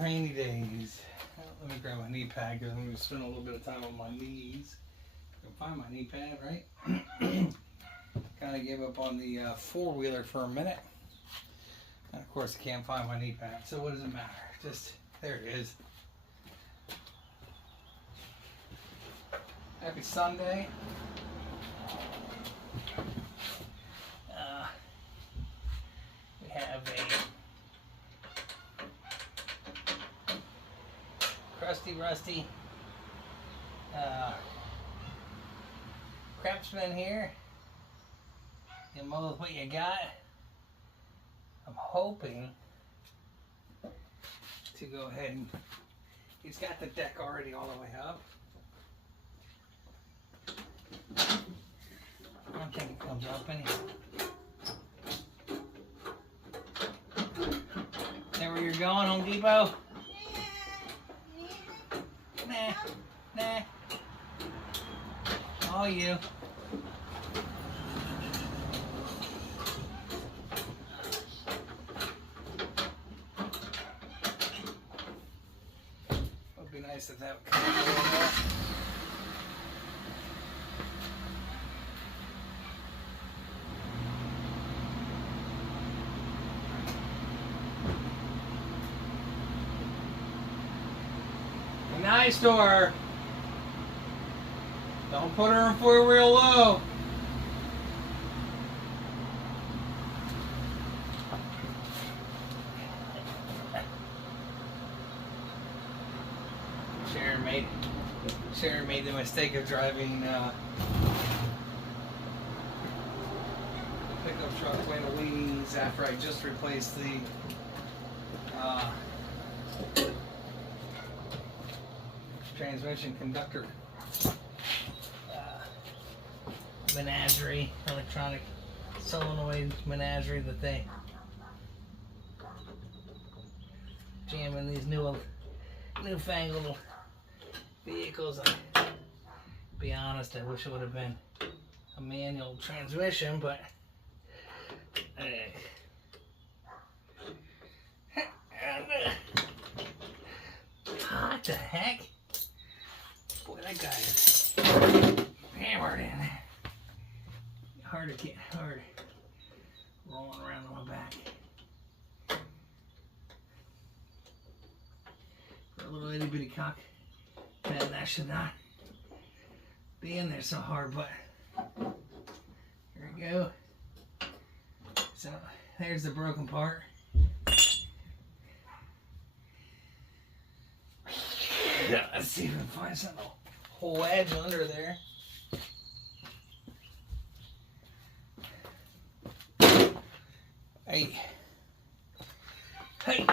Rainy days. Well, let me grab my knee pad because I'm going to spend a little bit of time on my knees. I can find my knee pad, right? Kind of gave up on the four-wheeler for a minute. And of course I can't find my knee pad, so what does it matter? Just, there it is. Happy Sunday. We have a crusty, rusty craftsman here. You mow with what you got. I'm hoping to go ahead and he's got the deck already all the way up. I don't think it comes up anymore. There where you're going, Home Depot? Nah, nah. All you. Would be nice if that would come up a little more. Nice to her. Don't put her in four real low. Sharon made the mistake of driving the pickup truck way to wings after I just replaced the transmission conductor menagerie, electronic solenoid menagerie that they jam in these newfangled vehicles. I'll be honest, I wish it would have been a manual transmission, but what the heck? Boy, that guy is hammered in there. Hard to get hard rolling around on my back. For a little itty bitty cock, man, that should not be in there so hard, but here we go. So there's the broken part. Yeah, let's see if we can find some whole edge under there. Hey. Hey.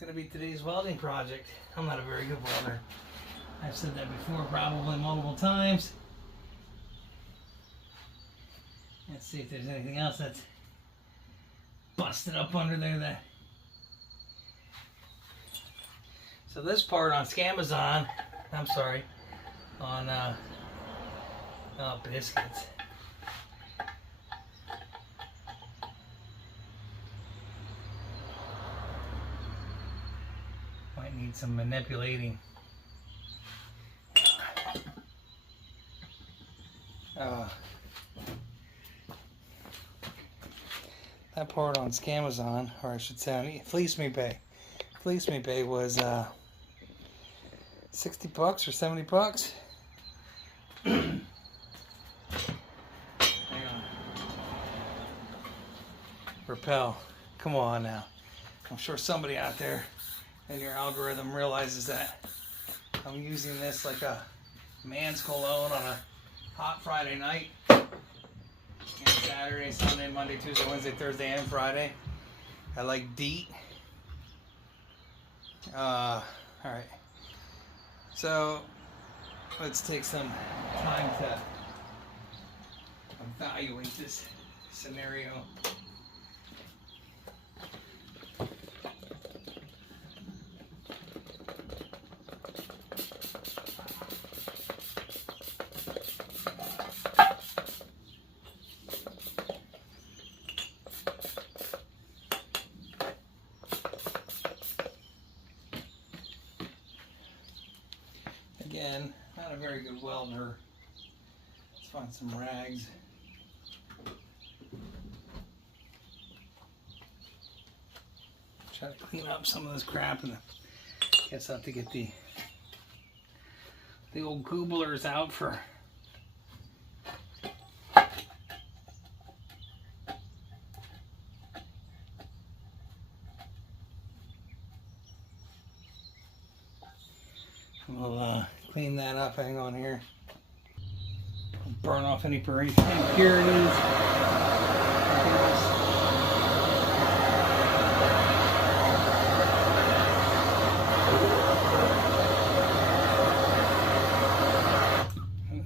Going to be today's welding project. I'm not a very good welder. I've said that before, probably multiple times. Let's see if there's anything else that's busted up under there. That. So this part on Scamazon, I'm sorry, on biscuits. Need some manipulating. That part on Scamazon, or I should say on Fleece Me Bay. Fleece Me Bay was $60 or $70. Hang on. Repel. Come on now. I'm sure somebody out there in your algorithm realizes that I'm using this like a man's cologne on a hot Friday night. And Saturday, Sunday, Monday, Tuesday, Wednesday, Thursday, and Friday. I like DEET. Alright. So, let's take some time to evaluate this scenario. Again, not a very good welder. Let's find some rags. Try to clean up some of this crap, and I guess I have to get the old gooblers out for we'll clean that up. Hang on here. Burn off any impurities.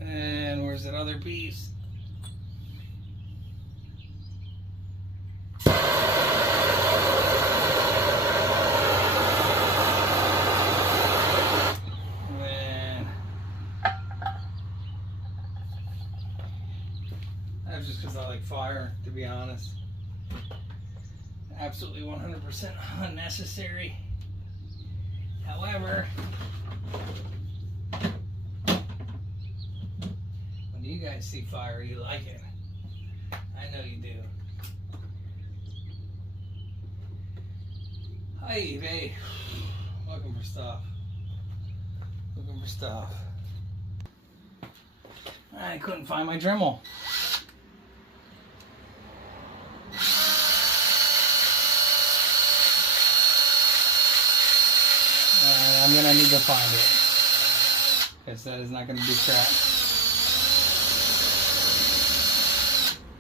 And where's that other piece? That's just because I like fire, to be honest. Absolutely 100% unnecessary. However, when you guys see fire, you like it. I know you do. Hi, Eve. Looking for stuff. Looking for stuff. I couldn't find my Dremel. I'm gonna need to find it, because that is not gonna do crap.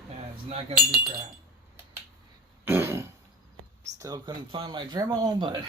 That is not gonna do crap. Still couldn't find my Dremel, but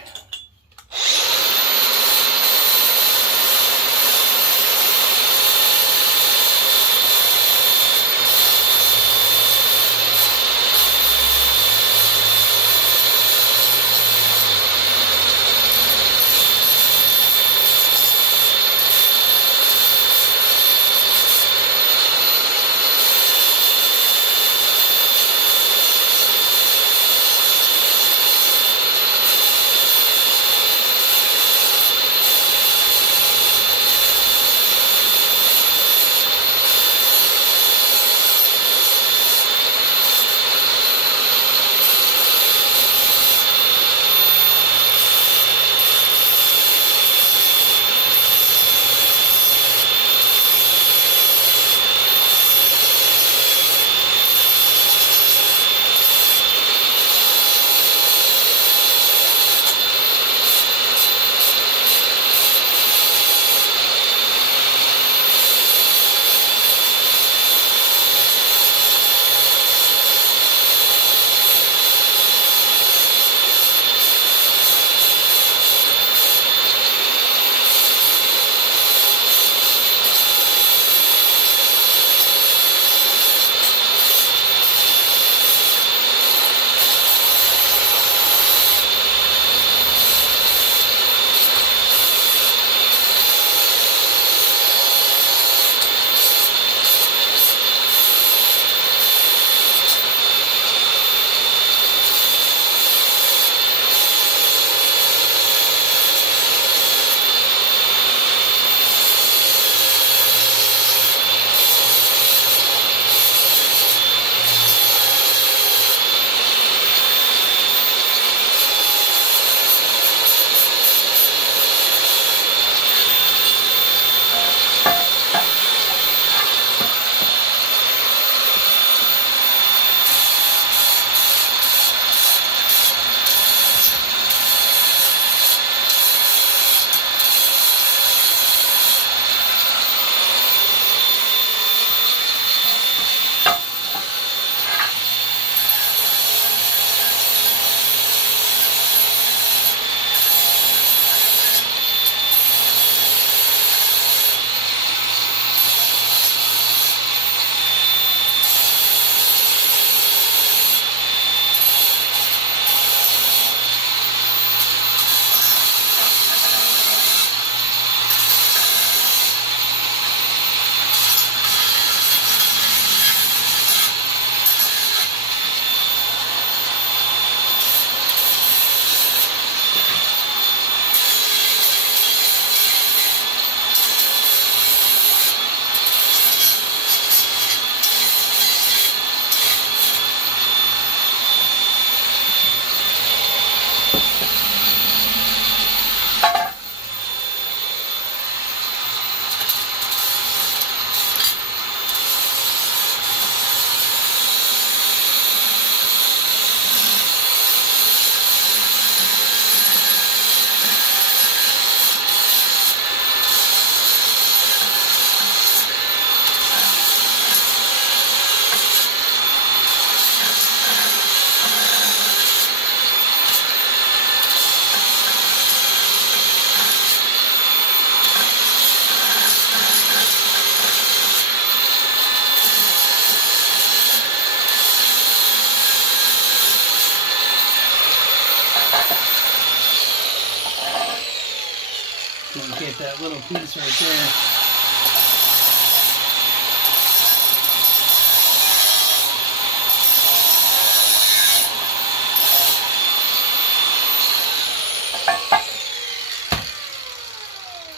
get that little piece right there.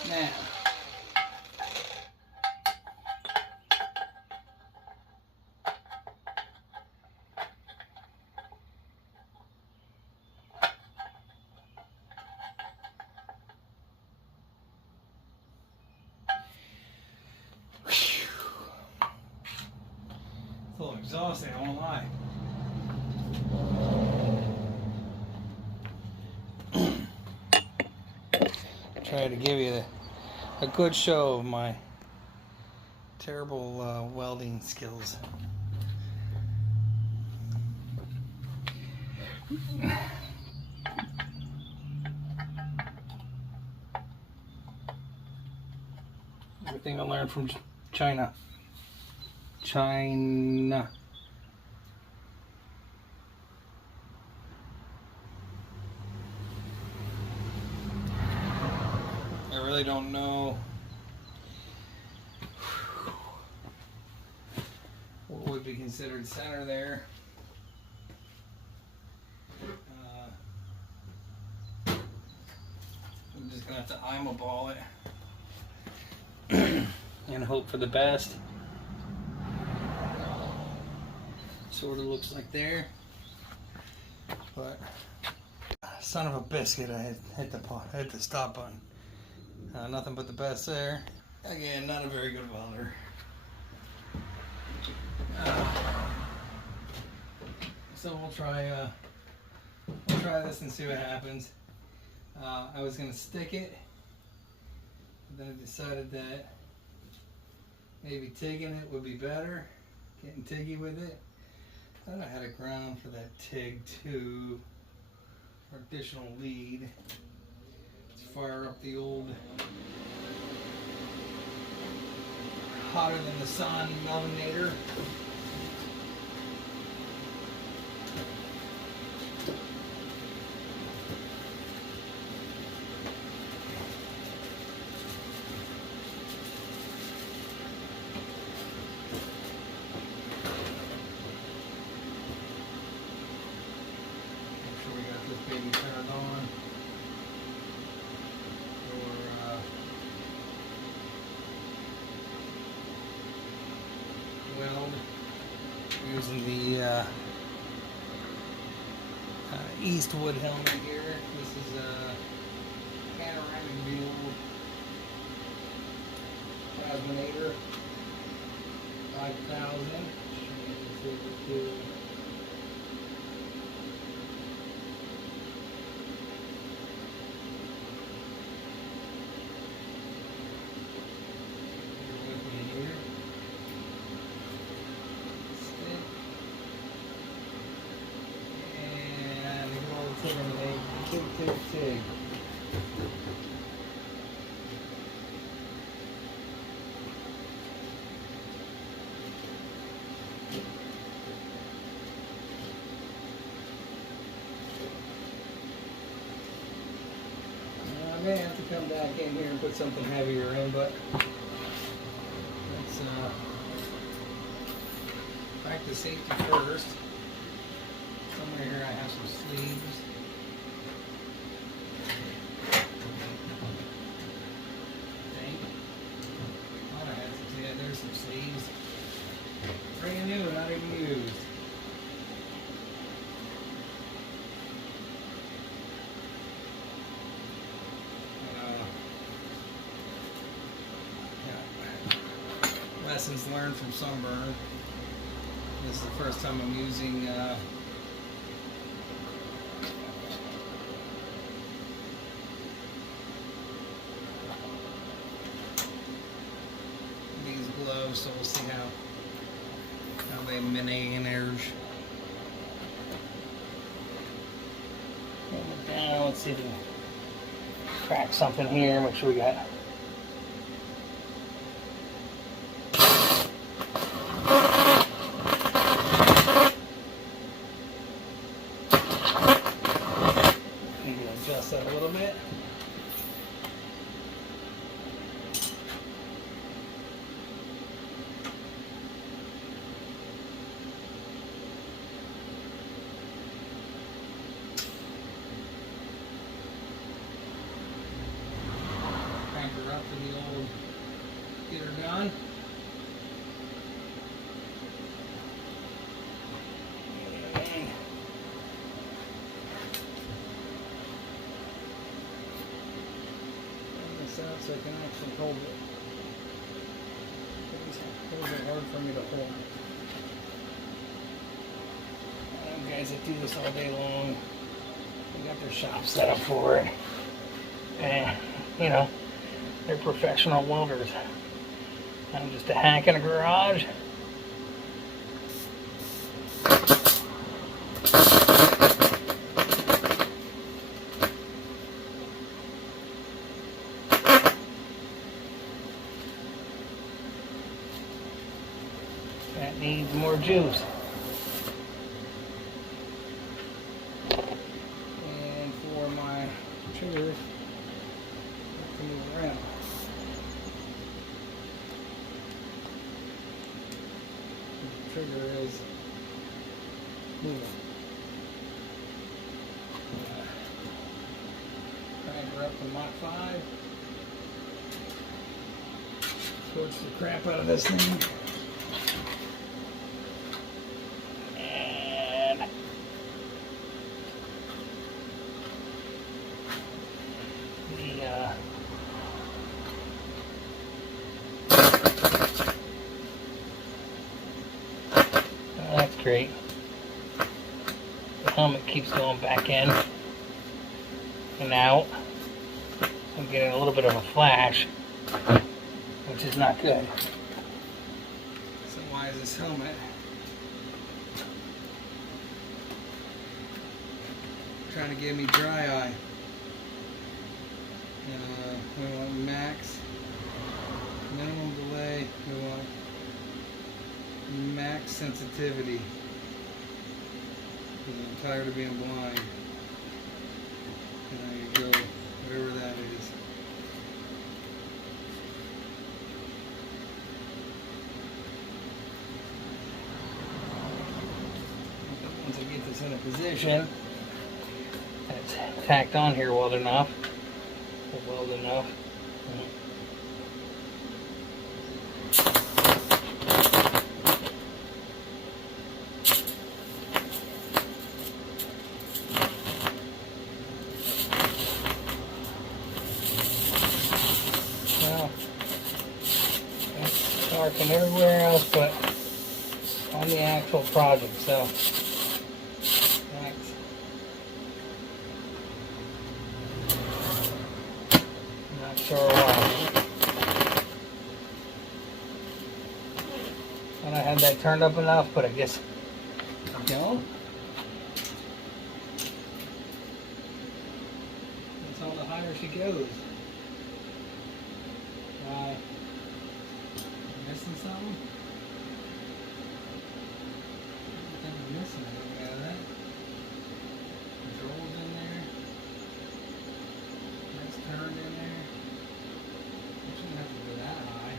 Now, it's a little exhausting, I won't lie. Try to give you a good show of my terrible welding skills. Everything I learned from China. China. I really don't know what would be considered center there. I'm just gonna have to eyeball it and hope for the best. Sort of looks like there, but son of a biscuit, I hit the stop button. Nothing but the best there. Again, not a very good welder. So we'll try this and see what happens. I was gonna stick it, but then I decided that maybe TIGging it would be better, getting TIGgy with it. Then I had a ground for that TIG too, for additional lead. Let's fire up the old hotter than the sun melvinator. Baby turned on for weld using the Eastwood helmet here. This is a panoramic view Plasminator 5000. TIG. I may have to come back in here and put something heavier in, but let's practice safety first. Somewhere here I have some sleeves. Some sleeves. Brand new, not even used. Lessons learned from sunburn. This is the first time I'm using these gloves, so we'll see how they manage. Down. Let's see if we can crack something here. Make sure we got. Maybe adjust that a little bit. so I can actually hold it. It's a little bit hard for me to hold. Guys that do this all day long, they got their shop set up for it. And, you know, they're professional welders. I'm just a hack in a garage. That needs more juice. And for my trigger to move around. The trigger is moving. Drag her up to Mach 5. Torch the crap out of this thing. That's great. The helmet keeps going back in and out. I'm getting a little bit of a flash, which is not good. So why is this helmet trying to give me dry eye? We want max, minimum delay, we want max sensitivity. Because I'm tired of being blind. And there you go, whatever that is. Once I get this in a position, it's tacked on here well enough. Weld enough. Well, it's dark and everywhere else but on the actual project, so thanks. Not sure why. Thought I had that turned up enough, but I guess I don't. That's all the higher she goes. Missing something? I think I'm missing anything out of that. Controls in there. That's turned in there. I shouldn't have to go that high.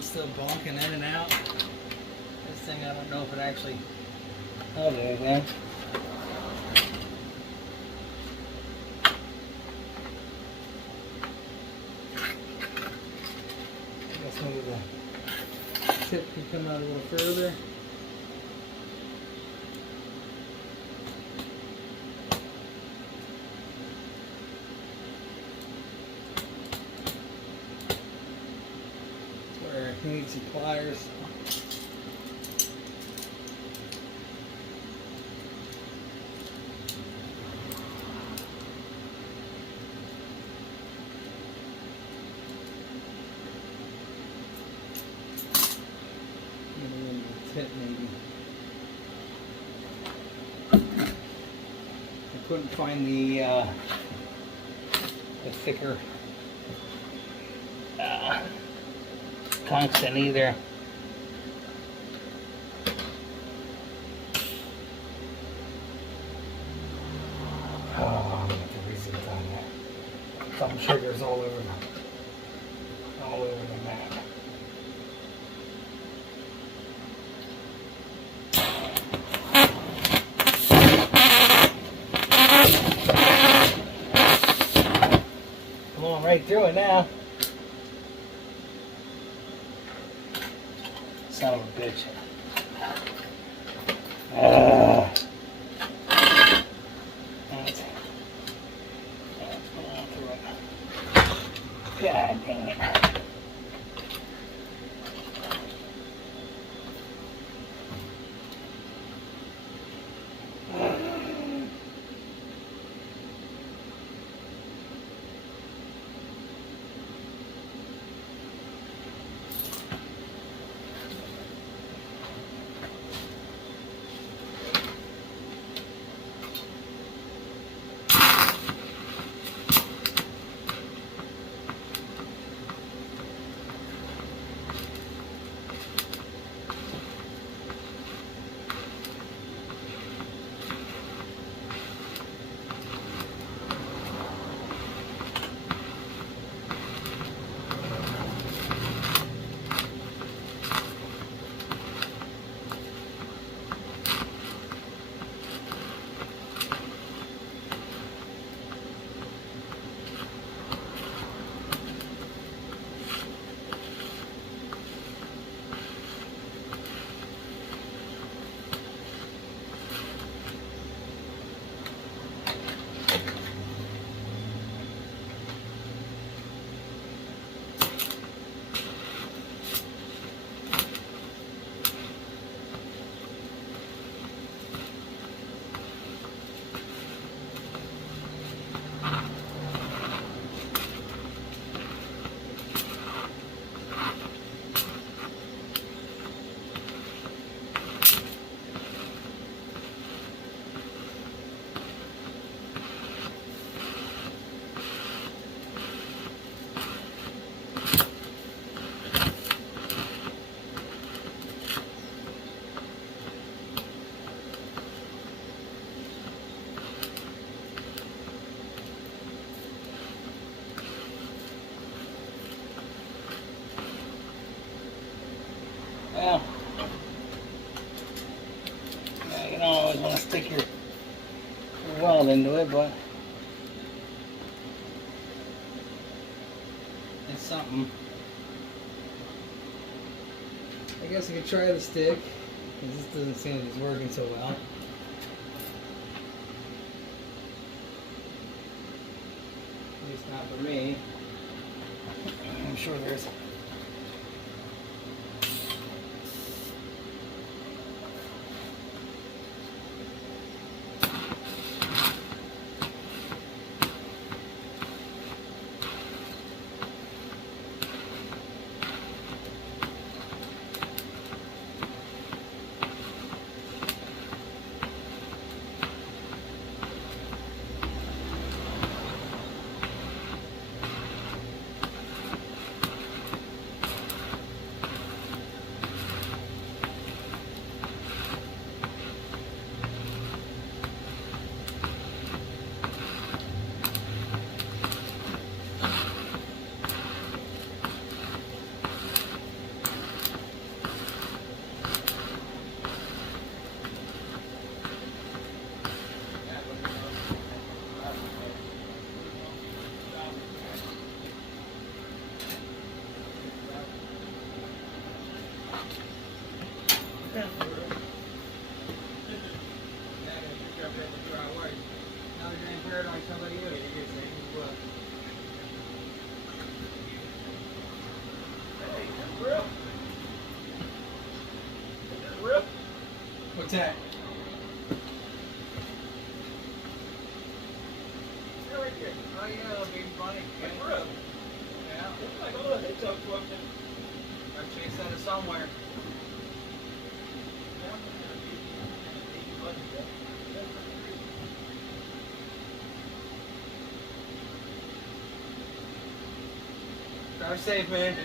Still bonking in and out. This thing, I don't know if it actually held anything. I guess maybe the tip can come out a little further. Need some pliers. Tip maybe. I couldn't find the thicker tungsten either. triggers all over the map. Going right through it now. Son of a bitch. God dang it. Well, you don't always want to stick your weld into it, but it's something. I guess I could try the stick, because this doesn't seem like it's working so well. At least not for me. I'm sure there's What's that? Oh yeah, it'll be funny. Yeah. I've chased that somewhere. Drive safe, man.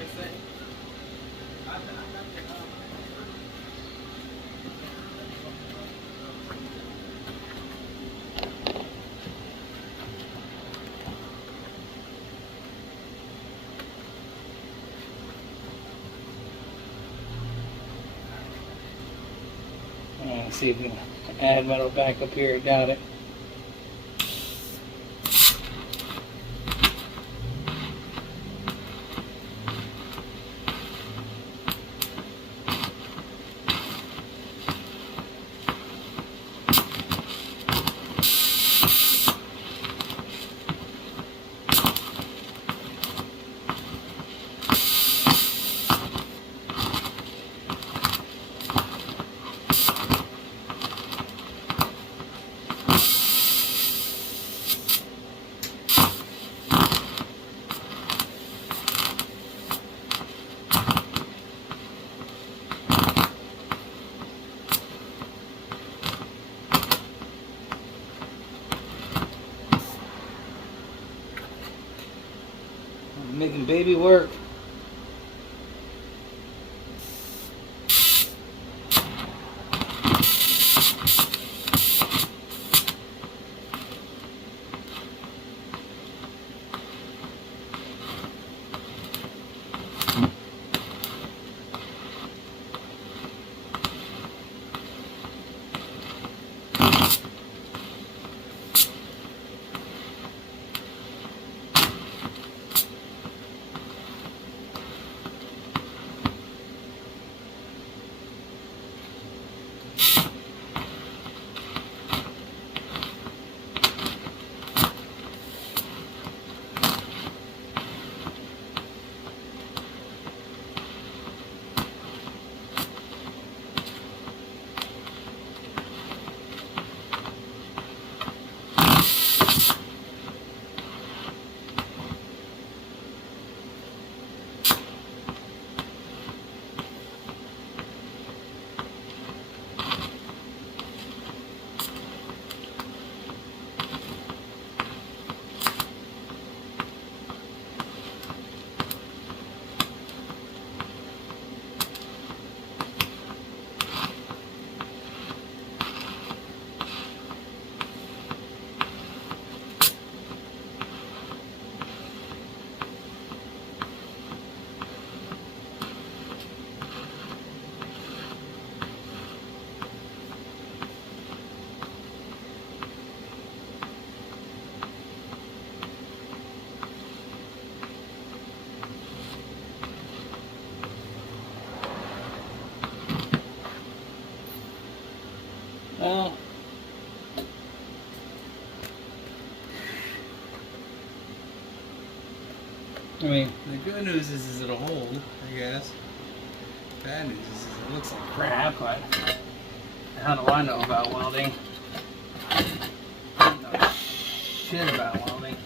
see if we can add metal back up here. Got it. Making baby work. Well, I mean, the good news is it'll hold, I guess. Bad news is it looks like crap, but how do I know about welding? I don't know shit about welding.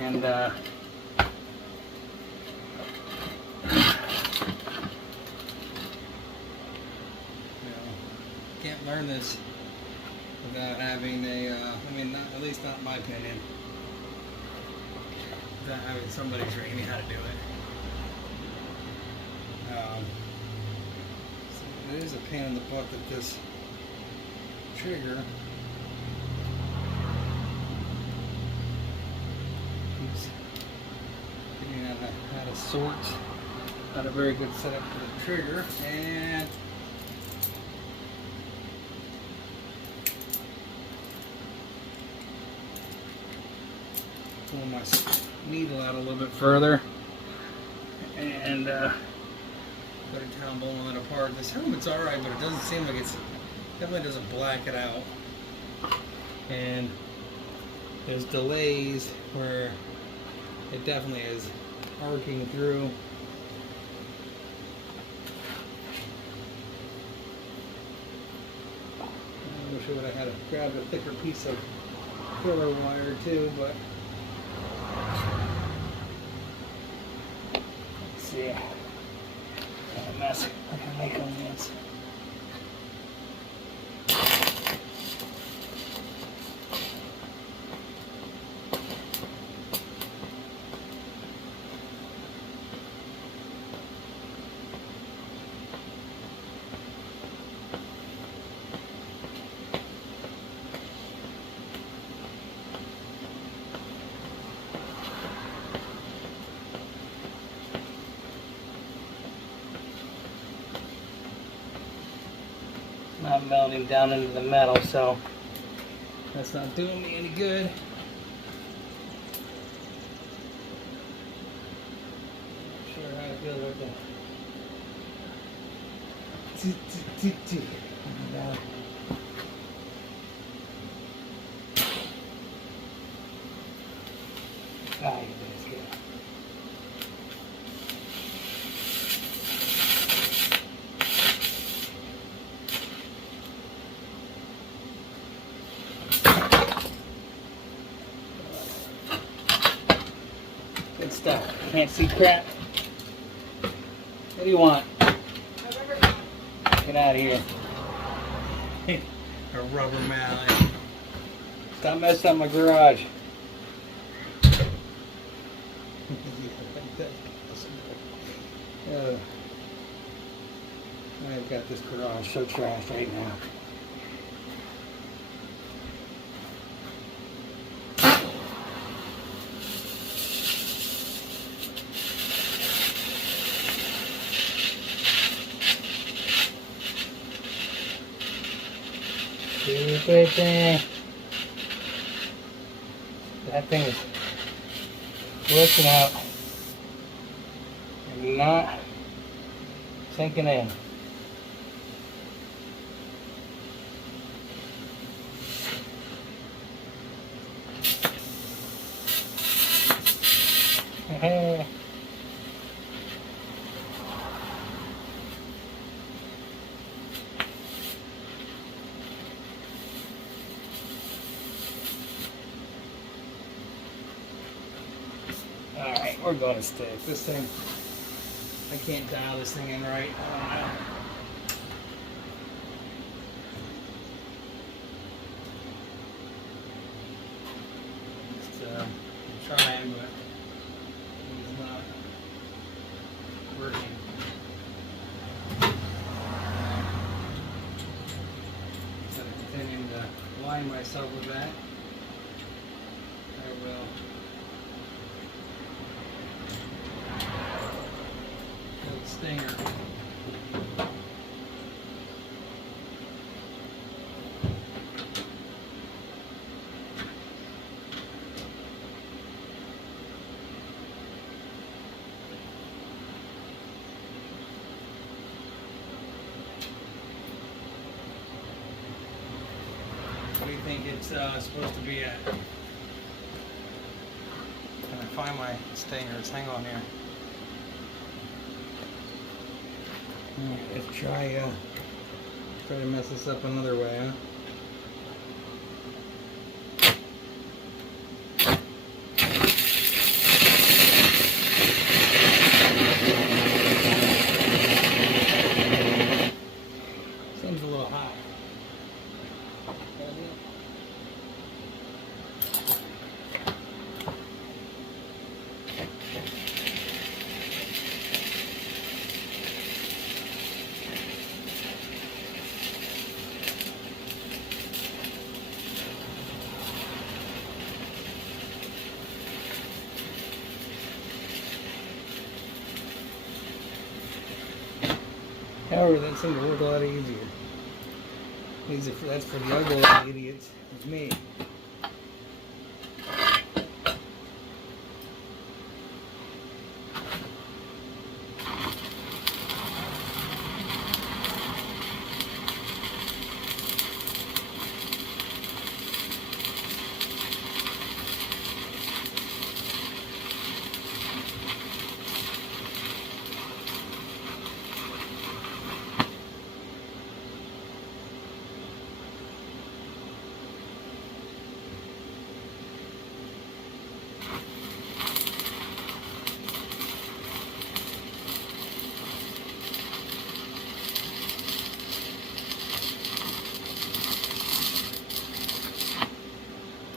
And, can't learn this without having a, I mean, not, at least not in my opinion, without having somebody train me how to do it. So it is a pain in the butt that this trigger keeps figuring out how to sort. Not a very good setup for the trigger, and pull my needle out a little bit further and put it down, blowing it apart. This helmet's alright, but it doesn't seem like it's, definitely doesn't black it out. And there's delays where it definitely is arcing through. I wish I would have had grabbed a thicker piece of filler wire too, but let's see. What a mess I can make on this. not melting down into the metal, so that's not doing me any good. Not sure how I feel about that. Ah, you guys get it. Good stuff. Can't see crap. What do you want? Get out of here. A rubber mallet. Stop messing up my garage. I've got this garage so trashed right now. Stupid thing. That thing is working out and not sinking in. Alright, we're going to stick. This thing, I can't dial this thing in right. I don't know. Just trying, but it's not working. So I'm continuing to line myself with that. I will. Stinger. What do you think it's supposed to be at? Can I find my stingers? Hang on here. Let's try to mess this up another way, huh? Seems a little high. However, that seemed to work a lot easier. That's for the ugly idiots. It's me.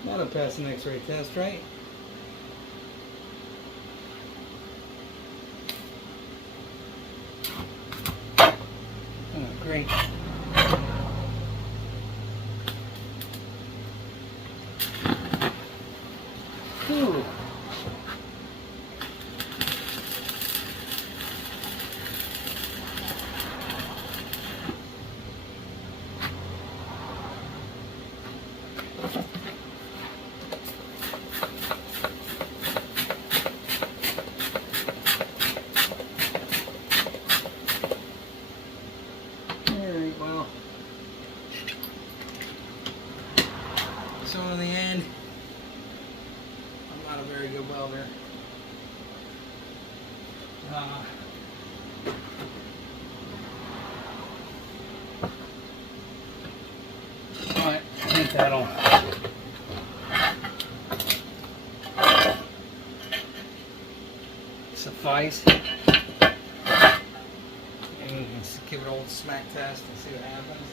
That'll pass an X-ray test, right? Oh, great. Ooh. So in the end, I'm not a very good welder. But I think that'll suffice. And you can give it an old smack test and see what happens.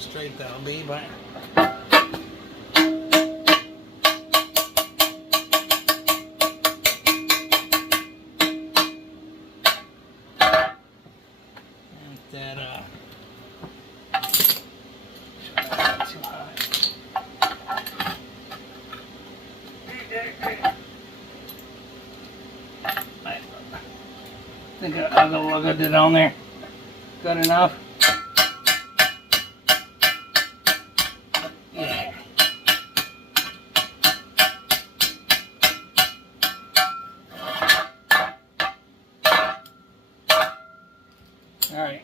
Straight that'll be, but that too high. I think I'll go look at it on there. Good enough. Yeah. All right.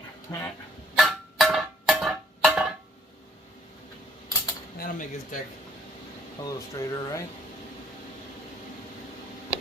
That'll make his deck a little straighter, right?